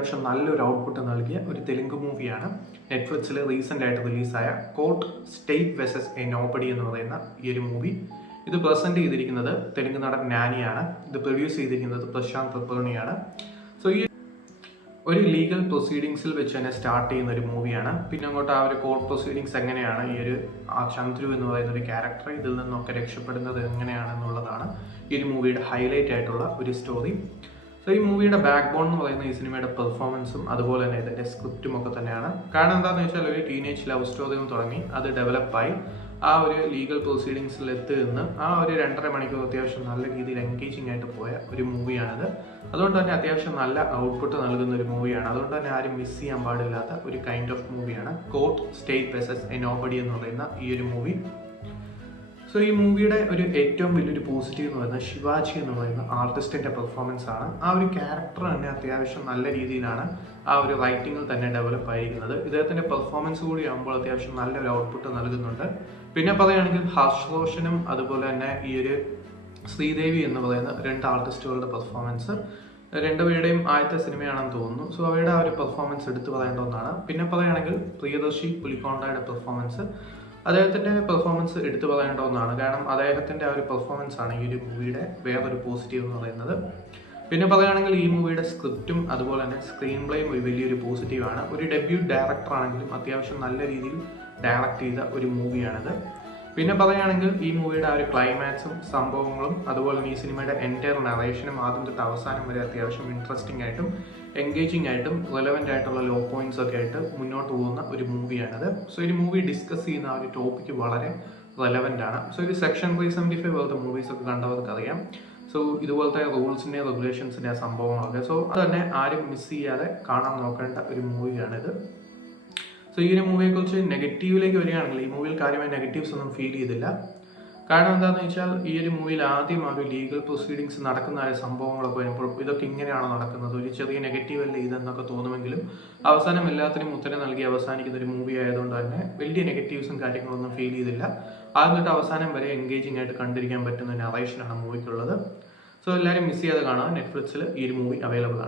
അത്യാവശ്യം നല്ലൊരു ഔട്ട്പുട്ട് നൽകിയ ഒരു തെലുങ്ക് മൂവിയാണ്. നെറ്റ്ഫ്ലിക്സിൽ റീസെൻ്റ് ആയിട്ട് റിലീസായ court state versus a nobody എന്ന് പറയുന്ന ഈ ഒരു മൂവി. ഇത് പ്രസൻറ്റ് ചെയ്തിരിക്കുന്നത് തെലുങ്ക് നടൻ നാനിയാണ്. ഇത് പ്രൊഡ്യൂസ് ചെയ്തിരിക്കുന്നത് പ്രശാന്ത് ത്രിപുരണിയാണ്. സോ ഈ ഒരു ലീഗൽ പ്രൊസീഡിങ്സിൽ വെച്ച് തന്നെ സ്റ്റാർട്ട് ചെയ്യുന്ന ഒരു മൂവിയാണ്. പിന്നെ അങ്ങോട്ട് ആ ഒരു കോർട്ട് പ്രൊസീഡിങ്സ് എങ്ങനെയാണ് ഈ ഒരു ചന്ദ്രു എന്ന് പറയുന്ന ഒരു ക്യാരക്ടർ ഇതിൽ നിന്നൊക്കെ രക്ഷപ്പെടുന്നത് എങ്ങനെയാണെന്നുള്ളതാണ് ഈ ഒരു മൂവിയുടെ ഹൈലൈറ്റ് ആയിട്ടുള്ള ഒരു സ്റ്റോറി. സോ ഈ മൂവിയുടെ ബാക്ക് ബോൺ എന്ന് പറയുന്ന ഈ സിനിമയുടെ പെർഫോമൻസും അതുപോലെ തന്നെ ഇതിൻ്റെ സ്ക്രിപ്റ്റും ഒക്കെ തന്നെയാണ്. കാരണം എന്താണെന്ന് വെച്ചാൽ ഒരു ടീനേജ് ലവ് സ്റ്റോറിയും തുടങ്ങി അത് ഡെവലപ്പായി ആ ഒരു ലീഗൽ പ്രൊസീഡിങ്സിൽ എത്തുന്ന ആ ഒരു 2.5 മണിക്കൂർ അത്യാവശ്യം നല്ല രീതിയിൽ എൻഗേജിങ് ആയിട്ട് പോയ ഒരു മൂവിയാണിത്. അതുകൊണ്ട് തന്നെ അത്യാവശ്യം നല്ല ഔട്ട്പുട്ട് നൽകുന്ന ഒരു മൂവിയാണ്. അതുകൊണ്ട് തന്നെ ആരും മിസ് ചെയ്യാൻ പാടില്ലാത്ത ഒരു കൈൻഡ് ഓഫ് മൂവിയാണ് court state versus a nobody എന്ന് പറയുന്ന ഈ ഒരു മൂവി. സോ ഈ മൂവിയുടെ ഒരു ഏറ്റവും വലിയൊരു പോസിറ്റീവ് എന്ന് പറയുന്നത് ശിവാജി എന്ന് പറയുന്ന ആർട്ടിസ്റ്റിൻ്റെ പെർഫോമൻസ് ആണ്. ആ ഒരു ക്യാരക്ടർ തന്നെ അത്യാവശ്യം നല്ല രീതിയിലാണ് ആ ഒരു റൈറ്റിങ്ങിൽ തന്നെ ഡെവലപ്പ് ആയിരിക്കുന്നത്. ഇദ്ദേഹത്തിൻ്റെ പെർഫോമൻസ് കൂടി ആകുമ്പോൾ അത്യാവശ്യം നല്ലൊരു ഔട്ട്പുട്ട് നൽകുന്നുണ്ട്. പിന്നെ പറയുകയാണെങ്കിൽ ഹർഷ് റോഷനും അതുപോലെ തന്നെ ഈ ഒരു ശ്രീദേവി എന്ന് പറയുന്ന 2 ആർട്ടിസ്റ്റുകളുടെ പെർഫോമൻസ് രണ്ടുപേരുടെയും ആദ്യത്തെ സിനിമയാണെന്ന് തോന്നുന്നു. സോ അവരുടെ ആ ഒരു പെർഫോമൻസ് എടുത്തു പറയേണ്ട ഒന്നാണ്. പിന്നെ പറയുകയാണെങ്കിൽ പ്രിയദർശി പുലിക്കോണ്ടയുടെ പെർഫോമൻസ്, അദ്ദേഹത്തിൻ്റെ പെർഫോമൻസ് എടുത്തു പറയേണ്ട ഒന്നാണ്. കാരണം അദ്ദേഹത്തിൻ്റെ ആ ഒരു പെർഫോമൻസ് ആണ് ഈ ഒരു മൂവിയുടെ വേറൊരു പോസിറ്റീവ് എന്ന് പറയുന്നത്. പിന്നെ പറയുകയാണെങ്കിൽ ഈ മൂവിയുടെ സ്ക്രിപ്റ്റും അതുപോലെ തന്നെ സ്ക്രീൻ പ്ലേയും ഒരു വലിയൊരു പോസിറ്റീവാണ്. ഒരു ഡെബ്യൂട്ട് ഡയറക്ടർ ആണെങ്കിലും അത്യാവശ്യം നല്ല രീതിയിൽ ഡയറക്റ്റ് ചെയ്ത ഒരു മൂവിയാണിത്. പിന്നെ പറയുകയാണെങ്കിൽ ഈ മൂവിയുടെ ആ ഒരു ക്ലൈമാക്സും സംഭവങ്ങളും അതുപോലെ തന്നെ ഈ സിനിമയുടെ എൻറ്റയർ നറേഷനും ആദ്യം തൊട്ട് അവസാനം വരെ അത്യാവശ്യം ഇൻട്രസ്റ്റിംഗ് ആയിട്ടും എൻഗേജിങ് ആയിട്ടും റെലവൻ്റ് ആയിട്ടുള്ള ലോ പോയിന്റ്സ് ഒക്കെ ആയിട്ട് മുന്നോട്ട് പോകുന്ന ഒരു മൂവിയാണിത്. സോ ഈ മൂവി ഡിസ്കസ് ചെയ്യുന്ന ആ ഒരു ടോപ്പിക്ക് വളരെ റെലവൻ്റ് ആണ്. സോ ഒരു സെക്ഷൻ 375 പോലത്തെ മൂവീസൊക്കെ കണ്ടവർക്ക് അറിയാം. സോ ഇതുപോലത്തെ റൂൾസിൻ്റെ റെഗുലേഷൻസിൻ്റെ ആ സംഭവങ്ങളൊക്കെ. സോ അത് തന്നെ ആരും മിസ് ചെയ്യാതെ കാണാൻ നോക്കേണ്ട ഒരു മൂവിയാണിത്. സോ ഈ ഒരു മൂവിയെക്കുറിച്ച് നെഗറ്റീവിലേക്ക് വരികയാണെങ്കിൽ ഈ മൂവിയിൽ കാര്യമായ നെഗറ്റീവ്സ് ഒന്നും ഫീൽ ചെയ്തില്ല. കാരണം എന്താണെന്ന് വെച്ചാൽ ഈ ഒരു മൂവിയിൽ ആദ്യം ആ ഒരു ലീഗൽ പ്രൊസീഡിങ്സ് നടക്കുന്ന ആ സംഭവങ്ങളൊക്കെ വരുമ്പോൾ ഇതൊക്കെ ഇങ്ങനെയാണോ നടക്കുന്നത്, ഒരു ചെറിയ നെഗറ്റീവ് അല്ലേ ഇതെന്നൊക്കെ തോന്നുമെങ്കിലും അവസാനം എല്ലാത്തിനും ഉത്തരം നൽകി അവസാനിക്കുന്ന ഒരു മൂവി ആയതുകൊണ്ട് തന്നെ വലിയ നെഗറ്റീവ്സും കാര്യങ്ങളൊന്നും ഫീൽ ചെയ്തില്ല. ആദ്യം തൊട്ട് അവസാനം വരെ എൻഗേജിങ് ആയിട്ട് കണ്ടിരിക്കാൻ പറ്റുന്ന നറേഷനാണ് മൂവിക്കുള്ളത്. സോ എല്ലാവരും മിസ് ചെയ്യാതെ കാണാം. നെറ്റ്ഫ്ലിക്സിൽ ഈ ഒരു മൂവി അവൈലബിൾ ആണ്.